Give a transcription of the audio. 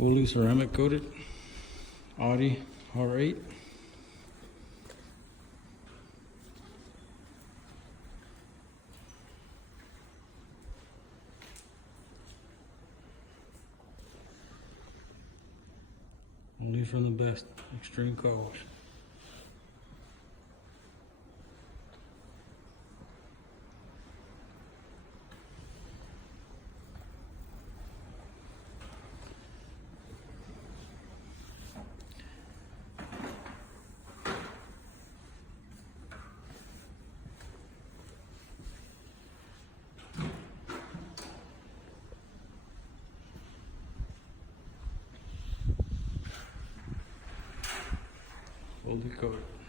fully ceramic coated Audi R8. Only from the best Extreme Car Wash. Fully coated.